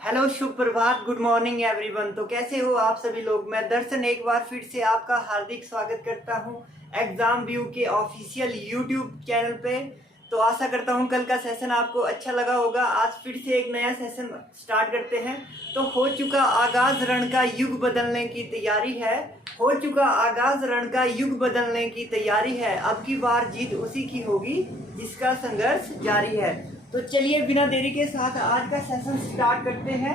Hello, शुभ प्रभात, good morning everyone. तो कैसे हो आप सभी लोग। मैं दर्शन एक बार फिर से आपका हार्दिक स्वागत करता हूं एग्जाम व्यू के ऑफिशियल यूट्यूब चैनल पे। तो आशा करता हूं कल का सेशन आपको अच्छा लगा होगा। आज फिर से एक नया सेशन स्टार्ट करते हैं। तो हो चुका आगाज रण का युग बदलने की तैयारी है। हो चुका आगाज रण का युग बदलने की तैयारी है। अब की बार जीत उसी की होगी जिसका संघर्ष जारी है। तो चलिए बिना देरी के साथ आज का सेशन स्टार्ट करते हैं।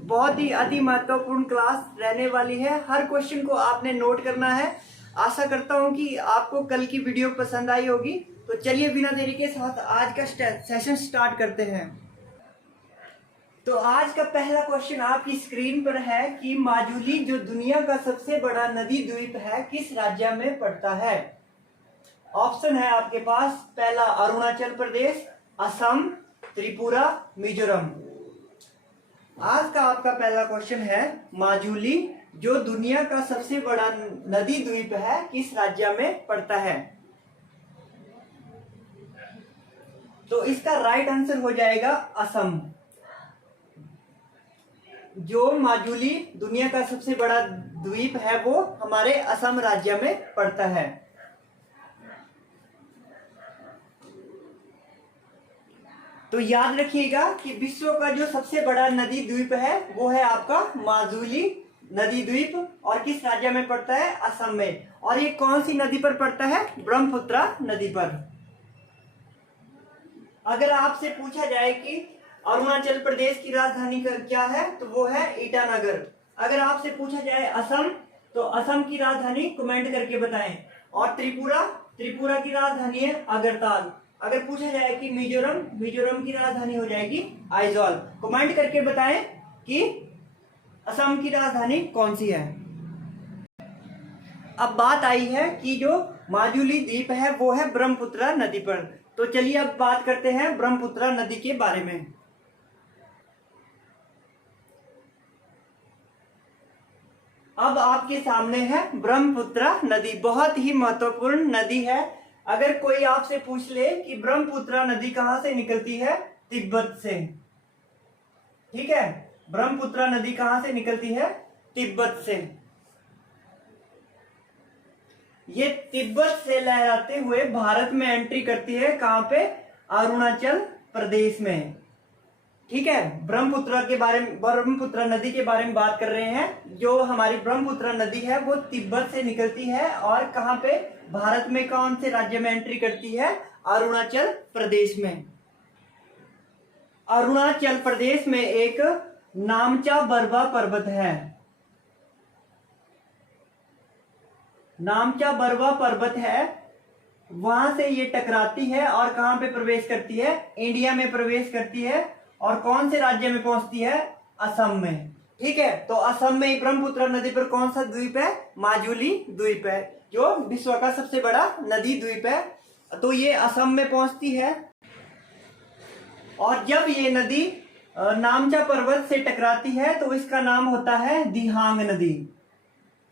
बहुत ही अति महत्वपूर्ण क्लास रहने वाली है। हर क्वेश्चन को आपने नोट करना है। आशा करता हूं कि आपको कल की वीडियो पसंद आई होगी। तो चलिए बिना देरी के साथ आज का सेशन स्टार्ट करते हैं। तो आज का पहला क्वेश्चन आपकी स्क्रीन पर है कि माजुली जो दुनिया का सबसे बड़ा नदी द्वीप है किस राज्य में पड़ता है। ऑप्शन है आपके पास, पहला अरुणाचल प्रदेश, असम, त्रिपुरा, मिजोरम। आज का आपका पहला क्वेश्चन है माजुली जो दुनिया का सबसे बड़ा नदी द्वीप है किस राज्य में पड़ता है। तो इसका राइट आंसर हो जाएगा असम। जो माजुली दुनिया का सबसे बड़ा द्वीप है वो हमारे असम राज्य में पड़ता है। तो याद रखिएगा कि विश्व का जो सबसे बड़ा नदी द्वीप है वो है आपका माजुली नदी द्वीप और किस राज्य में पड़ता है, असम में। और ये कौन सी नदी पर पड़ता है, ब्रह्मपुत्र नदी पर। अगर आपसे पूछा जाए कि अरुणाचल प्रदेश की राजधानी क्या है तो वो है ईटानगर। अगर आपसे पूछा जाए असम तो असम की राजधानी कमेंट करके बताएं। और त्रिपुरा की राजधानी है अगरताल। अगर पूछा जाए कि मिजोरम की राजधानी हो जाएगी आइजॉल। कमेंट करके बताएं कि असम की राजधानी कौन सी है। अब बात आई है कि जो माजुली द्वीप है वो है ब्रह्मपुत्र नदी पर। तो चलिए अब बात करते हैं ब्रह्मपुत्र नदी के बारे में। अब आपके सामने है ब्रह्मपुत्र नदी। बहुत ही महत्वपूर्ण नदी है। अगर कोई आपसे पूछ ले कि ब्रह्मपुत्र नदी कहां से निकलती है, तिब्बत से। ठीक है, ब्रह्मपुत्र नदी कहां से निकलती है, तिब्बत से। ये तिब्बत से लहराते हुए भारत में एंट्री करती है। कहां पे, अरुणाचल प्रदेश में। ठीक है, ब्रह्मपुत्र नदी के बारे में बात कर रहे हैं। जो हमारी ब्रह्मपुत्र नदी है वो तिब्बत से निकलती है और कहां पे, भारत में कौन से राज्य में एंट्री करती है, अरुणाचल प्रदेश में। अरुणाचल प्रदेश में एक नामचा बरवा पर्वत है। नामचा बरवा पर्वत है, वहां से ये टकराती है और कहां पे प्रवेश करती है, इंडिया में प्रवेश करती है। और कौन से राज्य में पहुंचती है, असम में। ठीक है, तो असम में ब्रह्मपुत्र नदी पर कौन सा द्वीप है, माजुली द्वीप है जो विश्व का सबसे बड़ा नदी द्वीप है। तो ये असम में पहुंचती है। और जब ये नदी नामचा पर्वत से टकराती है तो इसका नाम होता है दिहांग नदी,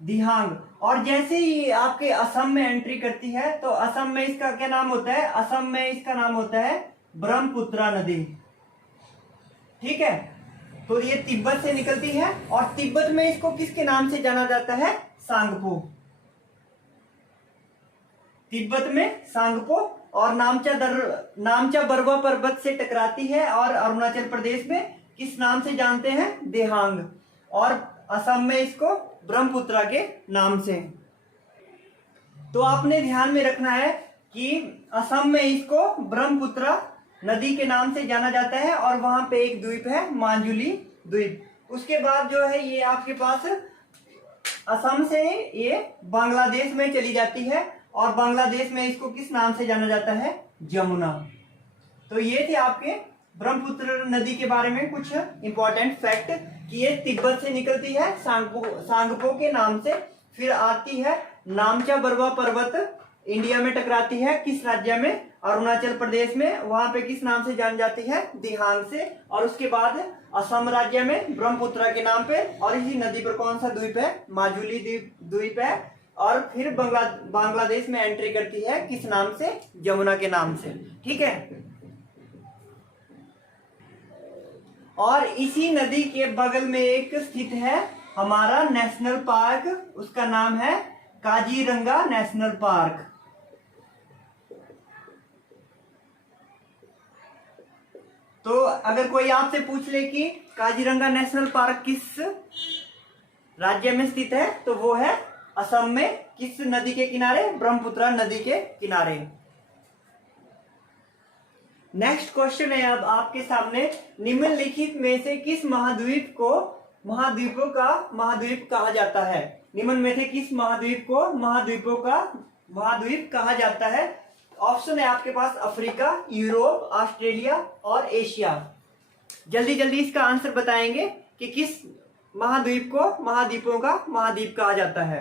दिहांग। और जैसे ही आपके असम में एंट्री करती है तो असम में इसका क्या नाम होता है, असम में इसका नाम होता है ब्रह्मपुत्र नदी। ठीक है, तो ये तिब्बत से निकलती है और तिब्बत में इसको किसके नाम से जाना जाता है, सांगपो। तिब्बत में सांगपो। और नामचा बरवा पर्वत से टकराती है और अरुणाचल प्रदेश में किस नाम से जानते हैं, देहांग। और असम में इसको ब्रह्मपुत्र के नाम से। तो आपने ध्यान में रखना है कि असम में इसको ब्रह्मपुत्र नदी के नाम से जाना जाता है और वहां पे एक द्वीप है माजुली द्वीप। उसके बाद जो है ये आपके पास असम से ये बांग्लादेश में चली जाती है और बांग्लादेश में इसको किस नाम से जाना जाता है, जमुना। तो ये थे आपके ब्रह्मपुत्र नदी के बारे में कुछ इंपॉर्टेंट फैक्ट कि ये तिब्बत से निकलती है सांगपो के नाम से। फिर आती है नामचा बरवा पर्वत, इंडिया में टकराती है किस राज्य में, अरुणाचल प्रदेश में। वहां पे किस नाम से जान जाती है, दिहांग से। और उसके बाद असम राज्य में ब्रह्मपुत्र के नाम पे। और इसी नदी पर कौन सा द्वीप है, माजुली द्वीप है। और फिर बांग्लादेश में एंट्री करती है किस नाम से, जमुना के नाम से। ठीक है, और इसी नदी के बगल में एक स्थित है हमारा नेशनल पार्क, उसका नाम है काजीरंगा नेशनल पार्क। तो अगर कोई आपसे पूछ ले कि काजीरंगा नेशनल पार्क किस राज्य में स्थित है, तो वो है असम में। किस नदी के किनारे? ब्रह्मपुत्र नदी के किनारे। नेक्स्ट क्वेश्चन है अब आपके सामने, निम्नलिखित में से किस महाद्वीप को महाद्वीपों का महाद्वीप कहा जाता है? निम्न में से किस महाद्वीप को महाद्वीपों का महाद्वीप कहा जाता है? ऑप्शन है आपके पास अफ्रीका, यूरोप, ऑस्ट्रेलिया और एशिया। जल्दी जल्दी इसका आंसर बताएंगे कि किस महाद्वीप को महाद्वीपों का महाद्वीप कहा जाता है।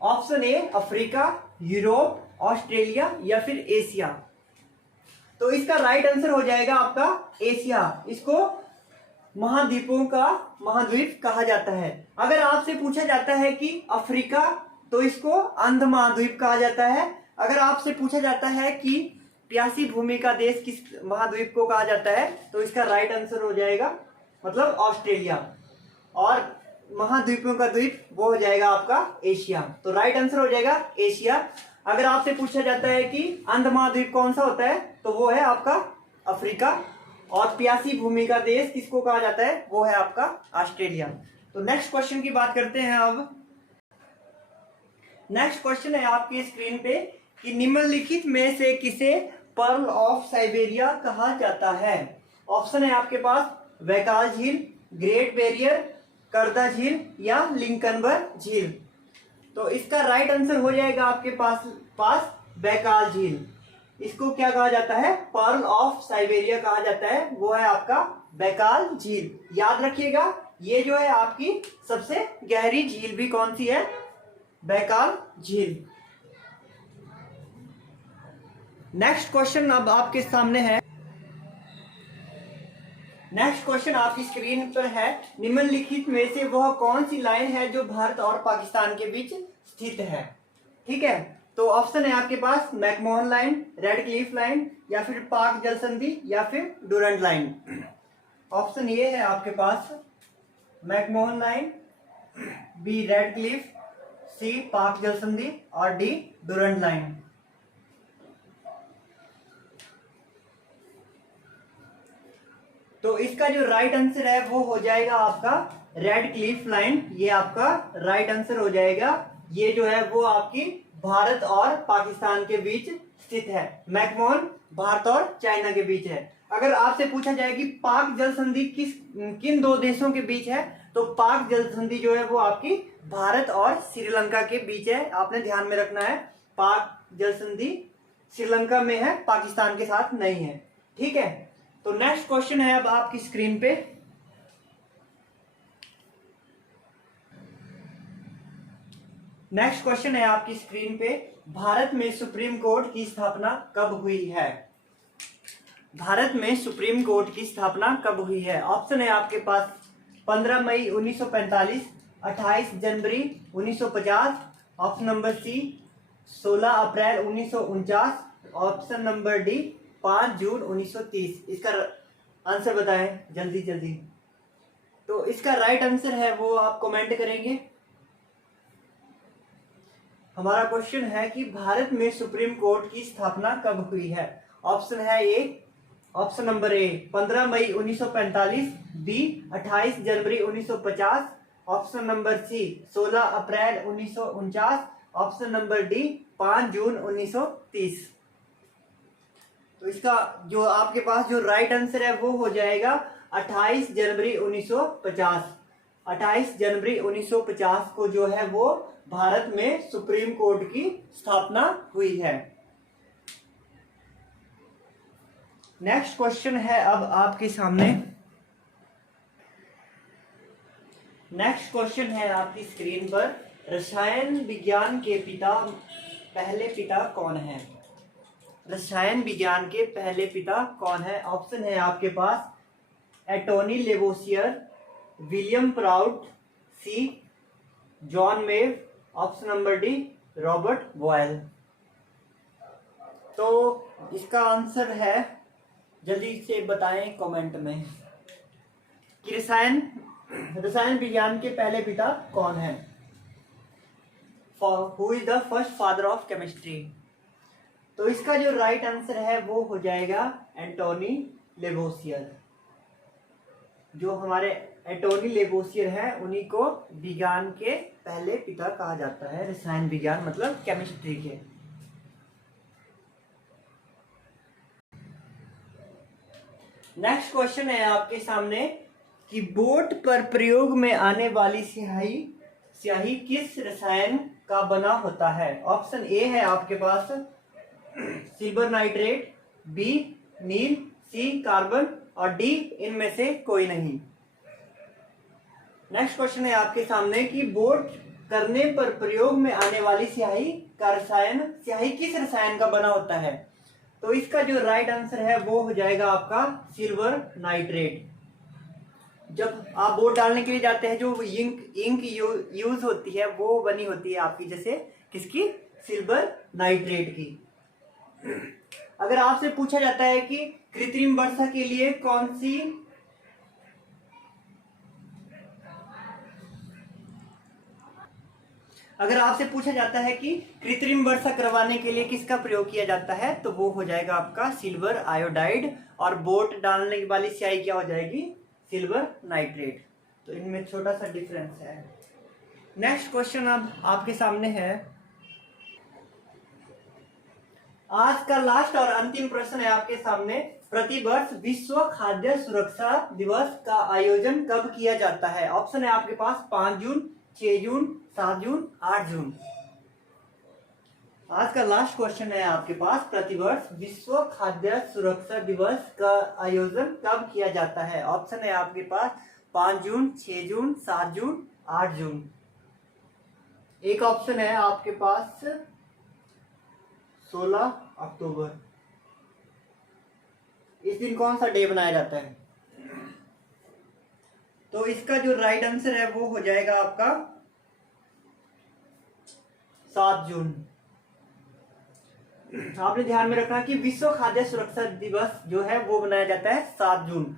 Option A Africa, Europe, Australia या फिर एशिया। तो इसका राइट आंसर हो जाएगा आपका एशिया। इसको महाद्वीपों का महाद्वीप कहा जाता है। अगर आपसे पूछा जाता है कि अफ्रीका, तो इसको अंध महाद्वीप कहा जाता है। अगर आपसे पूछा जाता है कि प्यासी भूमि का देश किस महाद्वीप को कहा जाता है, तो इसका राइट आंसर हो जाएगा मतलब ऑस्ट्रेलिया। और महाद्वीपों का द्वीप वो हो जाएगा आपका एशिया। तो राइट आंसर हो जाएगा एशिया। अगर आपसे पूछा जाता है कि अंध महाद्वीप कौन सा होता है, तो वो है आपका अफ्रीका। और प्यासी भूमि का देश किसको कहा जाता है, वो है आपका ऑस्ट्रेलिया। तो नेक्स्ट क्वेश्चन की बात करते हैं अब। नेक्स्ट क्वेश्चन है आपकी स्क्रीन पे कि निम्नलिखित में से किसे पर्ल ऑफ साइबेरिया कहा जाता है? ऑप्शन है आपके पास बैकाल झील, ग्रेट बैरियर, करदा झील या लिंकनबर झील। तो इसका राइट आंसर हो जाएगा आपके पास बैकाल झील। इसको क्या कहा जाता है? पर्ल ऑफ साइबेरिया कहा जाता है, वो है आपका बैकाल झील। याद रखिएगा, ये जो है आपकी सबसे गहरी झील भी कौन सी है? बैकाल झील। नेक्स्ट क्वेश्चन अब आपके सामने है। नेक्स्ट क्वेश्चन आपकी स्क्रीन पर है, निम्नलिखित में से वह कौन सी लाइन है जो भारत और पाकिस्तान के बीच स्थित है? ठीक है, तो ऑप्शन है आपके पास McMahon Line, Radcliffe Line या फिर पाक जल संधि या फिर डूरंड लाइन। ऑप्शन ये है आपके पास McMahon Line, B Radcliffe, C Pak जल संधि और डी डूरंड लाइन। तो इसका जो राइट आंसर है वो हो जाएगा आपका रेड क्लिफ लाइन। ये आपका राइट आंसर हो जाएगा। ये जो है वो आपकी भारत और पाकिस्तान के बीच स्थित है। मैकमोहन भारत और चाइना के बीच है। अगर आपसे पूछा जाए कि पाक जल संधि किन दो देशों के बीच है, तो पाक जल संधि जो है वो आपकी भारत और श्रीलंका के बीच है। आपने ध्यान में रखना है, पाक जल संधि श्रीलंका में है, पाकिस्तान के साथ नहीं है। ठीक है, तो नेक्स्ट क्वेश्चन है अब आपकी स्क्रीन पे। नेक्स्ट क्वेश्चन है आपकी स्क्रीन पे, भारत में सुप्रीम कोर्ट की स्थापना कब हुई है? भारत में सुप्रीम कोर्ट की स्थापना कब हुई है? ऑप्शन है आपके पास 15 मई 1945, 28 जनवरी 1950, option number C 16 April 1949, option number D 5 June 1930। इसका आंसर बताएं जल्दी जल्दी। तो इसका राइट आंसर है वो आप कमेंट करेंगे। हमारा क्वेश्चन है कि भारत में सुप्रीम कोर्ट की स्थापना कब हुई है? ऑप्शन है ए, ऑप्शन नंबर ए 15 मई 1945, बी 28 जनवरी 1950, option number C 16 April 1949, option number D 5 June 1930। तो इसका जो आपके पास जो राइट आंसर है वो हो जाएगा 28 जनवरी 1950। 28 जनवरी 1950 को जो है वो भारत में सुप्रीम कोर्ट की स्थापना हुई है। नेक्स्ट क्वेश्चन है अब आपके सामने। नेक्स्ट क्वेश्चन है आपकी स्क्रीन पर, रसायन विज्ञान के पहले पिता कौन है? रसायन विज्ञान के पहले पिता कौन है? ऑप्शन है आपके पास Antoine Lavoisier, William Prout, C John Mayow, option number D Robert Boyle. तो इसका आंसर है, जल्दी से बताएं कमेंट में। कि रसायन विज्ञान के पहले पिता कौन है? Who is the first father of chemistry? तो इसका जो राइट आंसर है वो हो जाएगा एंटोनी लेवोसियर। जो हमारे एंटोनी लेवोसियर हैं उन्हीं को विज्ञान के पहले पिता कहा जाता है, रसायन विज्ञान मतलब केमिस्ट्री के। नेक्स्ट क्वेश्चन है आपके सामने कि बोट पर प्रयोग में आने वाली स्याही किस रसायन का बना होता है? ऑप्शन ए है आपके पास सिल्वर नाइट्रेट, बी नील, सी कार्बन और डी इनमें से कोई नहीं। नेक्स्ट क्वेश्चन है आपके सामने कि बोट करने पर प्रयोग में आने वाली स्याही किस रसायन का बना होता है? तो इसका जो राइट आंसर है वो हो जाएगा आपका सिल्वर नाइट्रेट। जब आप बोट डालने के लिए जाते हैं जो इंक यूज होती है वो बनी होती है आपकी जैसे किसकी? सिल्वर नाइट्रेट की। अगर आपसे पूछा जाता है कि कृत्रिम वर्षा के लिए कौन सी अगर आपसे पूछा जाता है कि कृत्रिम वर्षा करवाने के लिए किसका प्रयोग किया जाता है तो वो हो जाएगा आपका सिल्वर आयोडाइड, और बोट डालने वाली स्याही क्या हो जाएगी? Silver nitrate. तो इनमें छोटा सा डिफरेंस है। नेक्स्ट क्वेश्चन अब आपके सामने है। आज का लास्ट और अंतिम प्रश्न है आपके सामने। प्रतिवर्ष विश्व खाद्य सुरक्षा दिवस का आयोजन कब किया जाता है? ऑप्शन है आपके पास 5 जून, 6 जून, 7 जून, 8 जून। आज का लास्ट क्वेश्चन है आपके पास। प्रतिवर्ष विश्व खाद्य सुरक्षा दिवस का आयोजन कब किया जाता है? ऑप्शन है आपके पास 5 जून, 6 जून, 7 जून, 8 जून। एक ऑप्शन है आपके पास 16 अक्टूबर। इस दिन कौन सा डे बनाया जाता है? तो इसका जो राइट आंसर है वो हो जाएगा आपका 7 जून। आपने ध्यान में रखना कि विश्व खाद्य सुरक्षा दिवस जो है वो मनाया जाता है 7 जून,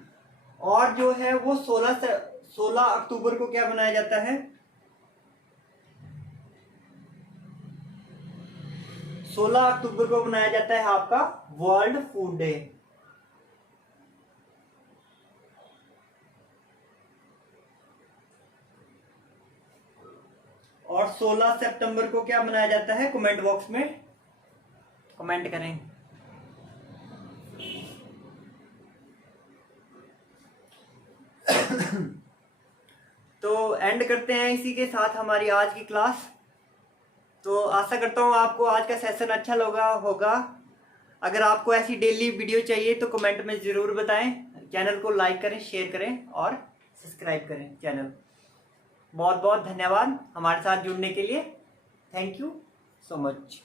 और जो है वो 16 अक्टूबर को क्या मनाया जाता है? 16 अक्टूबर को मनाया जाता है आपका वर्ल्ड फूड डे। और 16 सितंबर को क्या मनाया जाता है? कमेंट बॉक्स में कमेंट करें। तो एंड करते हैं इसी के साथ हमारी आज की क्लास। तो आशा करता हूँ आपको आज का सेशन अच्छा लगा होगा। अगर आपको ऐसी डेली वीडियो चाहिए तो कमेंट में ज़रूर बताएं। चैनल को लाइक करें, शेयर करें और सब्सक्राइब करें चैनल। बहुत बहुत धन्यवाद हमारे साथ जुड़ने के लिए। Thank you so much.